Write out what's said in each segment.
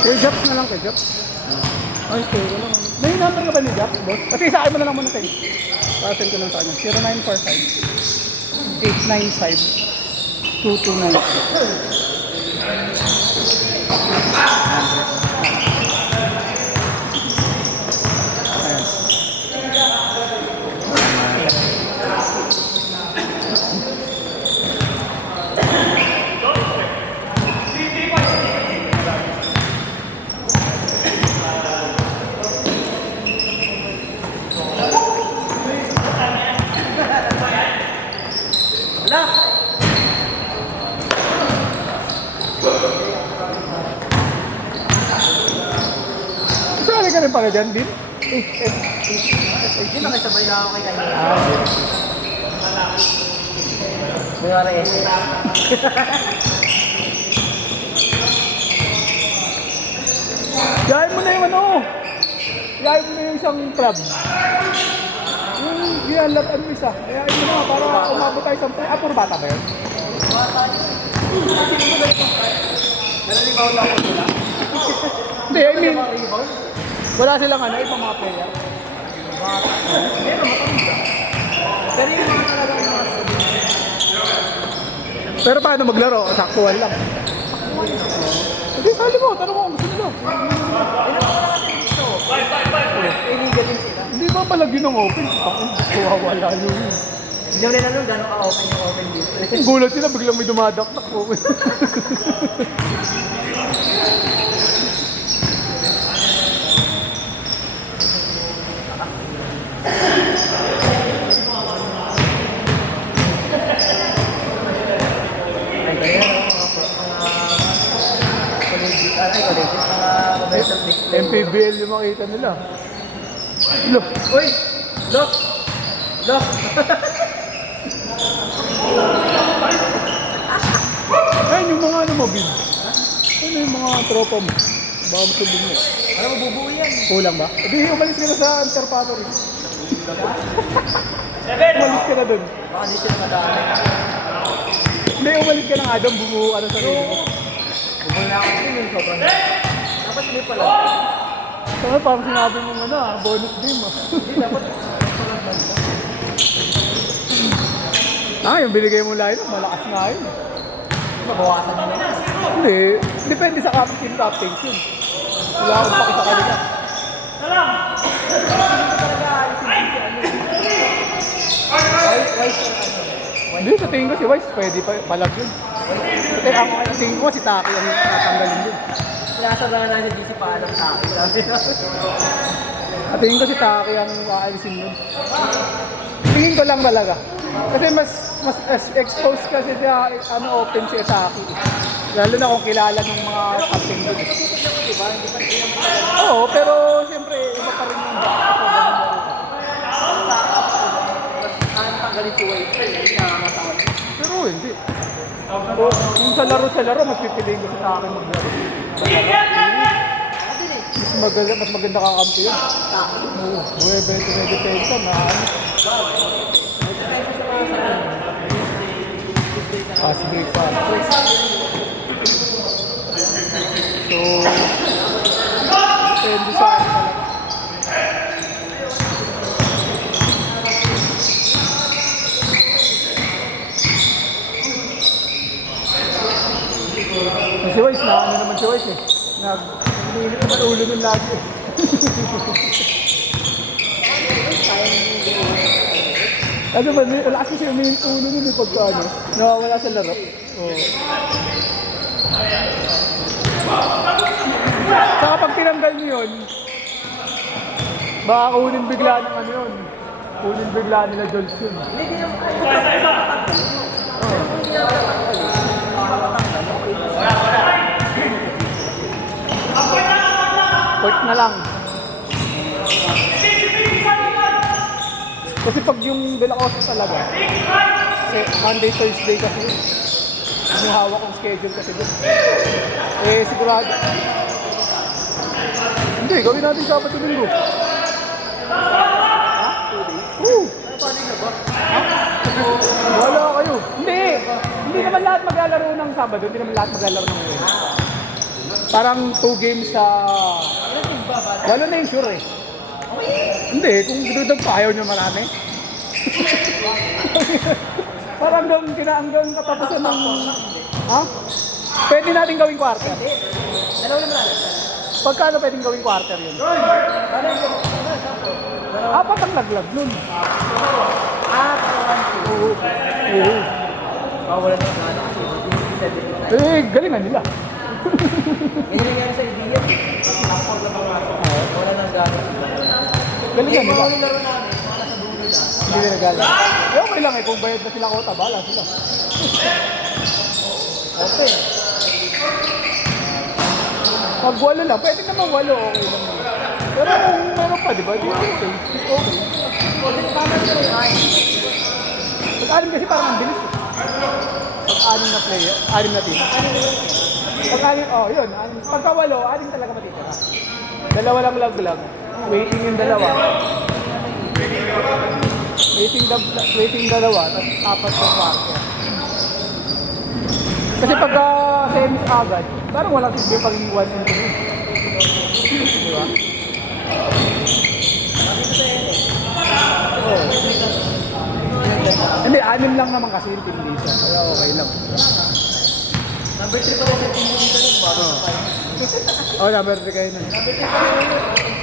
Kay Japs na lang, kay Japs. Ay, okay, wala naman. May number ka ba ni Japs, boss? Kasi sa akin mo na lang muna kayo. Pasend ko lang sa kanya. 0945-895-2292. Sali ka rin pala dyan, Din? Hindi makisabay na ako kay kanina. Okay. May wala eh. Yahin mo na yung ano. Yahin mo na yung isang crab. Yung gialat ano isa. Yahin mo na para umabot tayo sa puro bata ba yun? Bata yun. Kasi hindi mo na ito. Nalalibaw lang ako sila. Hindi, I mean, wala silang ano, ibang mga player. Bata. Hindi na matanda. Pero yung mga talagang mga sabi. Pero paano maglaro? Saktuhan lang. Hindi, sali mo. Tanong mo, gusto nyo. Ilan ko lang natin gusto. Iliga din sila. Hindi ba palagi ng open? Wala yun. Hindi mo nila nung gano'n ka-open yung open dito. Ang gulat sila, biglang may dumadaktak po. MPBL yung makita nila. Look! Uy! Look! Look! Ayun yung mga ano mo, Bid. Ano yung mga tropa mo? Baka mo subog mo. Ano mabubuo yan? Kulang ba? Hindi, umalis ka na sa Interpatory. Umalis ka na dun. Baka di sila madami. Hindi, umalis ka na nga dun, bumuo ka na sa rin mo. Bumuli na ako din yung sobrang. Dapat hindi pala. Sana parang sinabi mo ano, bonus game ah. Hindi, dapat Yung binigay mo line, malakas nga yun. mabawasan nila. Hindi, depende sa captains yun. Wala akong paki sa kanila. Hindi, sa tingin ko si Wise, pwede palag yun. Kasi ang tingin ko si Taki ang natanggalin yun. Sinasabahan natin dito sa paalang tao. At tingin ko si Taki ang aalisin yun. Tingin ko lang talaga. Kasi mas exposed kasi siya open siya sa akin. Lalo na kung kilala ng mga captain doon. Diba? Hindi pa rin naman talaga. Oo, pero siyempre iba pa rin yung Ang tanggalin si White, hindi nakakatawa. pero hindi. Kung sa laro, mas pipiliin ko sa akin maglaro. Mas maganda kakampi yun. Oo, bento na depensa na ano. Pass break pa. So, depende sa akin talaga. Si Wise na, ano naman si Wise eh. Nag-ulit naman ulo nun lagi eh. Kasi ba, wala kasi siya may ulo nun eh pagka ano, nawawala sa laro. Oo. Saka pag tinanggal niyo yun, baka kunin bigla ng ano yun. Kunin bigla nila Jols yun. Hindi naman isa hindi Port na lang. Kasi pag yung De La Cosa talaga, kasi Monday, Thursday kasi yun. Yung hawak kong schedule kasi doon. Eh, sigurado. Hindi, gawin natin Sabado Linggo. Ha? 2 days? Oo! Ha? Wala kayo. Hindi! Hindi naman lahat maglalaro ng Sabado, hindi naman lahat maglalaro ng Wednesday. Parang 2 games sa... Ilan team ba? Walo na yung sure eh. Hindi, kung dudog pa, ayaw nyo marami. Parang hanggang katapusan ng... Ha? Pwede natin gawing quarter. Dalawa na marami. Pagkano pwedeng gawing quarter yun? Ano yung Apat ang laglag nun. Oo. Oo. wala na gana kasi. Galingan nila. Ganyan nangyari sa Ibigan. Wala nang gana. Galingan nila. Yung laro namin, mga nasa dulo na. Hindi nila gala. Okay lang eh, kung bayad na sila kota, bala sila. Open. Pag walo lang, pwede naman walo, okay lang naman. Pero kung meron pa, di ba? Di okay. Okay. Pag-anim kasi parang ang bilis eh. Pag-anim na player, anim na team. Pag-anim, yun. Pagka-walo, anim talaga matitira. Dalawa lang lag-lag. Waiting yung dalawa. Waiting dalawa, tapos apat na quarter. Kasi pagka semis agad, parang walang silbi pag 1 and 2. Di ba? Oo. Hindi, 6 lang naman kasi yung team Lisa. Kaya okay lang. Number 3 pa rin sa team dito nun. Bago sa 5. Number 3 kayo nun. Number 3 pa rin yun. Number 3.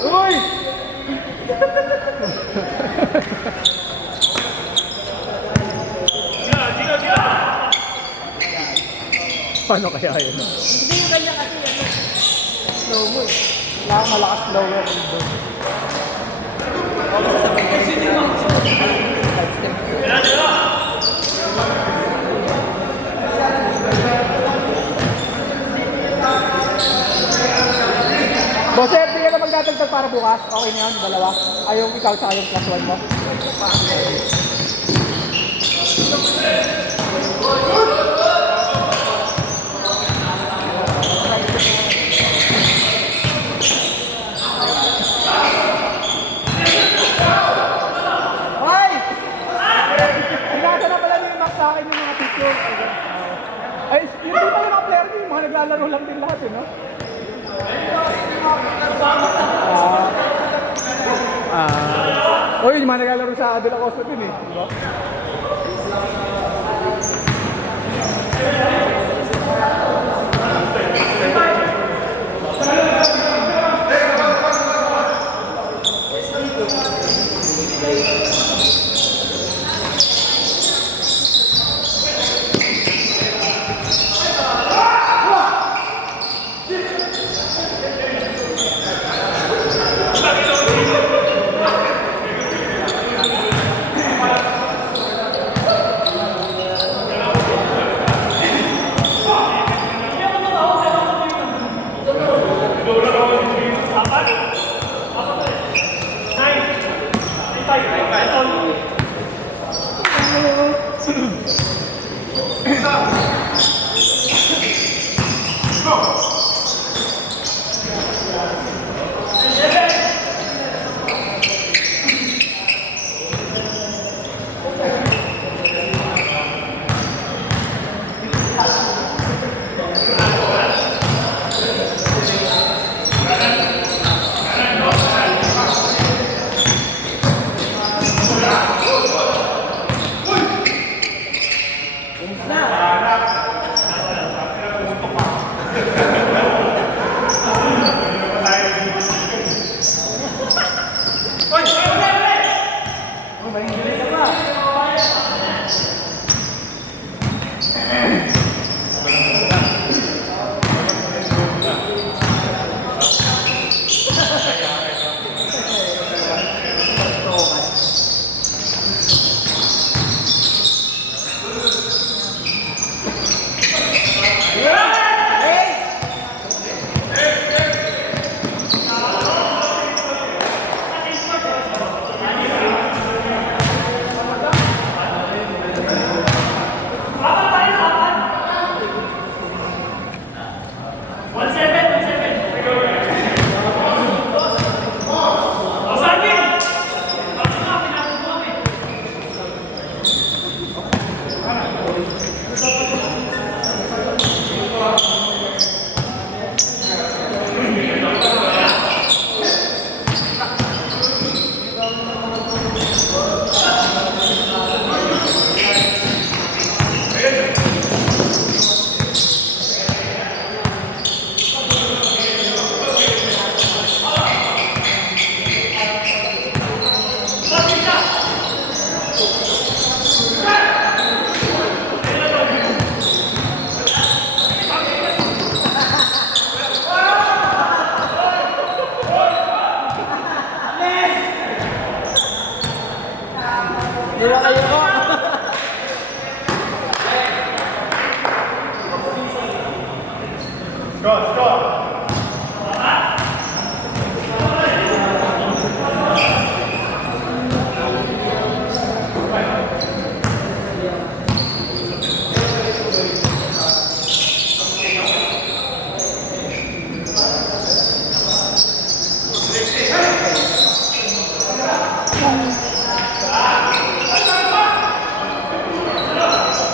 Uy! Paano kaya yun? Hindi yung ganyan kasi ano. Slow mo eh. Kailangan malakas slower dito. Ako sa kasi yun yung side step. Boss, hindi ka na magdadagdag para bukas. Okay na yun, dalawa. Ayaw ikaw tsaka yung plus 1 mo. Hoy! Pinasa na pala ni Max sa akin yung mga picture. Ay, yun din pala yung mga player din. Mga naglalaro lang din lahat eh, no? Uy, yung mga naglalaro sa Adela Costa din eh. Diba?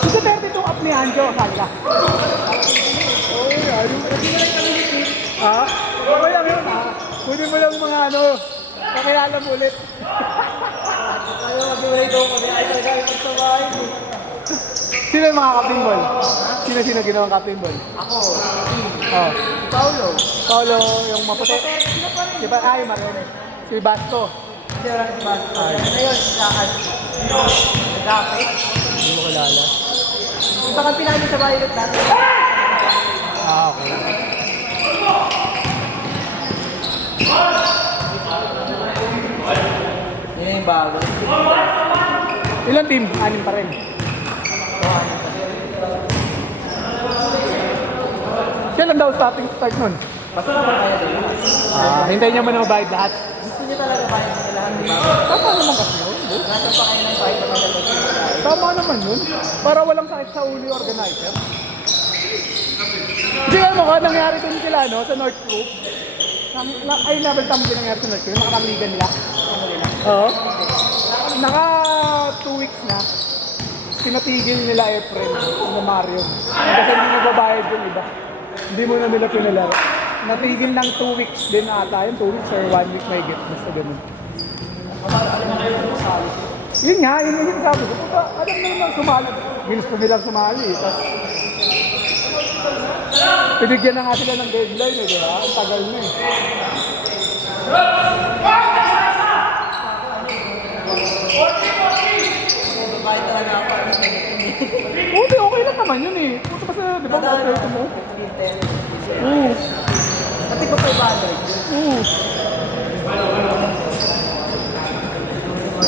Ito 32 up ni Anjo, Sala. Oo, yan. Ha? Okay lang yun, ha? Kunin mo lang mga ano, pakilala mo ulit. Ayaw mag-iwalay daw kami. Ay, talaga yung sa bahay. Sino yung mga kapinbol? Sino ginawang kapinbol? Ako, Oh. si Paolo. Paulo, yung maputi. Si ba? Ay, Marin. Si Basto. Hindi lang si Basta. Ngayon, lakas. Nagkakit. Hindi mo kilala. Ito kang pinamit sa bahay natin. Ah, okay. Yan yung bago. Ilang team? 6 pa rin. Kailan daw starting start nun? Basta naman kaya din. Hintayin niya mo na mabayad lahat. Gusto niyo talaga bahay sa lahat, di ba? Tama naman kasi yun. Bro. Nasa pa kayo ng bahay naman na Tama naman yun. Para walang sakit sa uli organizer. Hindi ano ka, nangyari din sila no, sa North Group. Ay, level tam din nangyari sa North Group. Nakapangligan nila. Oo. Naka 2 weeks na. Pinatigil nila April na Mario. Kasi hindi nagbabayad yung iba. Hindi mo na nila pinalaro. Natigil ng 2 weeks din ata yun. 2 weeks or 1 week may get. Basta ganun. Yun nga, yun yung sabi ko. Puta, alam na naman sumali. Gilis ko nilang sumali. Tapos, pinigyan na nga sila ng deadline eh, di ba? Ang tagal na eh. bahay talaga ako. Okay, okay lang naman yun eh. Puta kasi, di ba? Kompleto mo. Oo. Pati ko pa ibaday. Oo.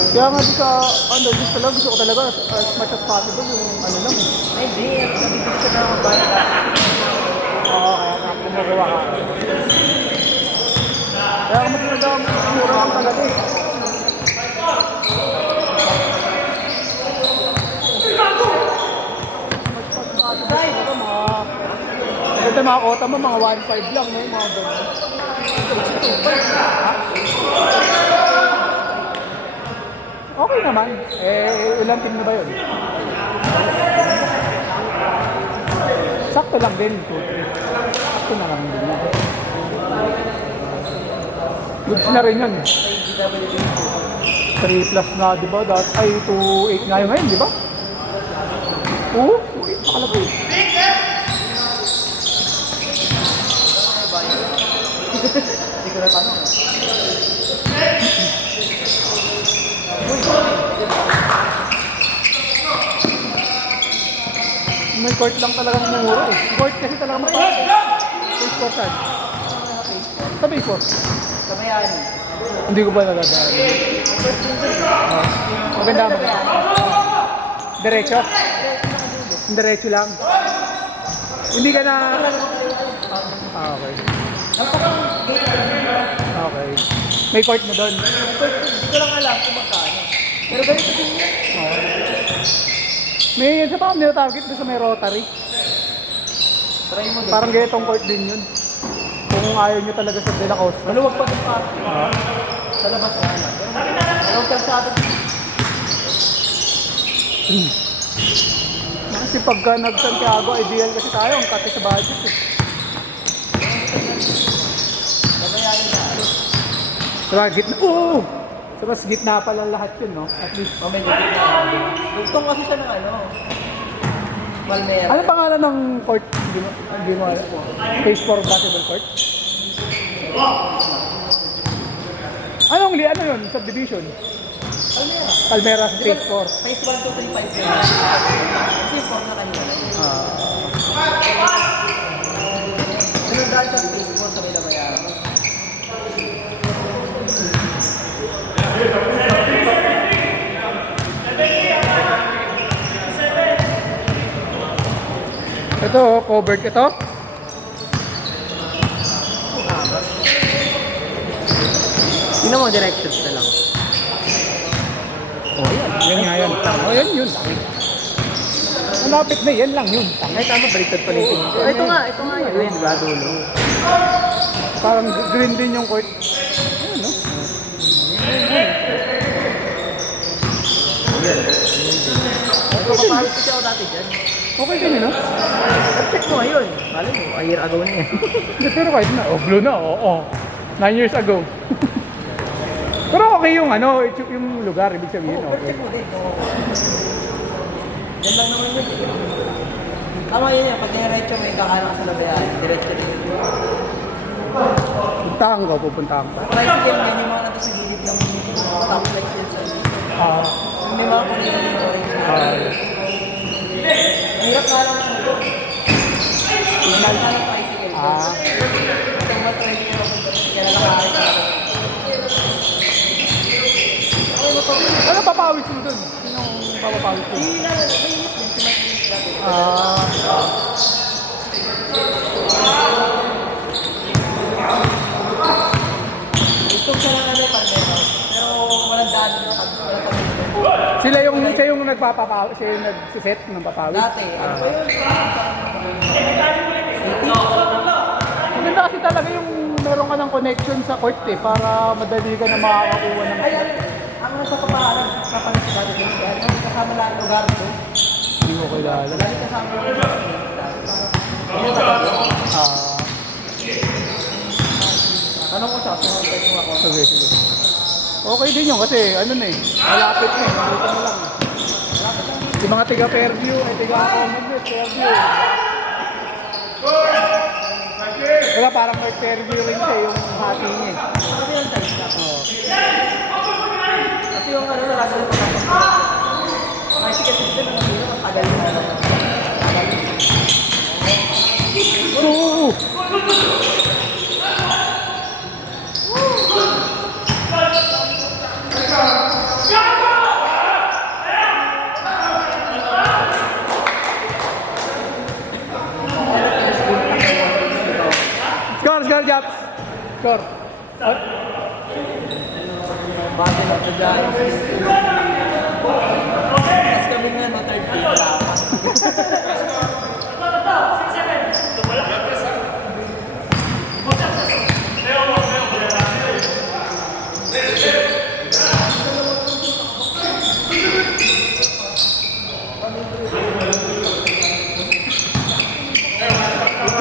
Kaya nga di sa underneath talaga, gusto ko talaga as much as possible yung ano lang. Ay, di. Nabibig siya na magbayad ka. Oo, kaya nga kumagawa ka. Kaya kung magagawa mo, mura lang talaga eh. Say! Ito maganda mga kota mo, mga 1.5 lang na yung mga ganun. Okay naman. Eh, ilang team na ba yun? Sakto lang din. 2-3. Sakto na lang din. Goods na rin yun. 3 plus na, di ba? Ay, 2-8 nga yun ngayon, di ba? Oo, 2-8 nakalapit. Hindi ko na tanong. May court lang talagang mumuro eh. Court kasi talagang mapapit. Face court saan? Sa base court. Kamayaan. Hindi ko ba naladaan? Maganda ba? Diretso? Diretso lang. Hindi ka na... okay. Okay. May court na doon. Hindi ko lang alam kung magkano. Pero ganito din yun. May isa pa kami target doon sa may Rotary. Try mo din. Parang ganitong court din yun. Kung ayaw nyo talaga sa De La Costa. Maluwag pa din party. Sa labas na alam. Pero huwag kang sabi. Kasi pagka nag-Santiago, ideal kasi tayo. Ang kati sa budget eh. Babayaran na. Sa mga gitna. Oo! Sa mas gitna pala lahat yun, no? At least. Oh, may dugtong na. Dugtong kasi siya ng ano. Malmera. Ano pangalan ng court? Hindi mo alam. Phase 4 basketball court? Ano yun? Subdivision? Malmera. Palmera sa Phase 4. Phase 1, 2, 3, 5. Kasi 4 na kanina. Sunod dahil sa phase 4 sa may labayaran. Ito, covered ito. Tingnan mo, directions na lang. Oh, yan. Yan nga yan. Oh, yan yun. Malapit na yan lang yun. Ay, tama, baliktad pala yung tingin ko. Ito nga yun. Ayun, di ba, dulo? Parang green din yung court. Ayun, no? Papapahal kasi ako dati dyan. Okay din yun, no? Check mo ngayon. Alam mo, a year ago na yan. Pero kahit na, oh, blue na, oo. 9 years ago. Pero okay yung ano, yung lugar, ibig sabihin, okay. Check mo din. Yan lang naman yun. Tama yun yan. Pag diretso may kakanak sa labayan, diretso rin yun. Pupuntahan ko. Tricycle yun yung mga natin sa gilid ng stoplight yun sa Ah, may mga kulay yung orange. Mahirap nga lang siya. Signal na ng tricycle. Itong mga tricycle, kaya nakakarit sa akin. ano papawis mo dun? Sinong papapawis mo? Hindi na, may init din. Sumakinis natin. Gusto ko lang ano, pandero. Pero walang daan. Walang pag-ibig. Siya yung nagpapapawis, siya yung nagsiset ng papawis. Dati, ano ba yun? Maganda kasi talaga yung meron ka ng connection sa court eh, para madali ka na makakakuha ng... Ay, ang nagpapapahalan, kapalit sa dati din siya. Ano, kasama lang ang lugar ko. Hindi ko kilala. Lagi kasama lang yung Ano ba ito? Tanong ko siya, sumunod mo ako. Sige. Okay din yun kasi ano na eh, malapit na eh, nakita mo lang. Yung mga tiga Fairview, ay tiga Common Fairview. Wala parang may Fairview rin siya yung hati niya eh. Sabi yung size na. Oo. Kasi yung ano, lagi na pagkakasama. May sikat dito na nabilo, ang tagal yung ano. Oo! 'Score, Japs! Score! Bate lang ito dyan. Tapos kami nga no, third game lang.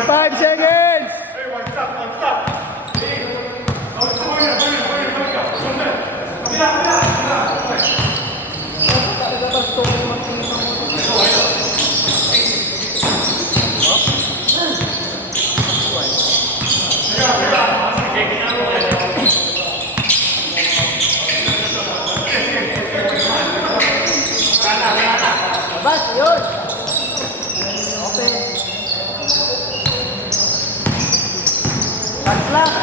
Five seconds! Bas, yun! Open. Shot lang!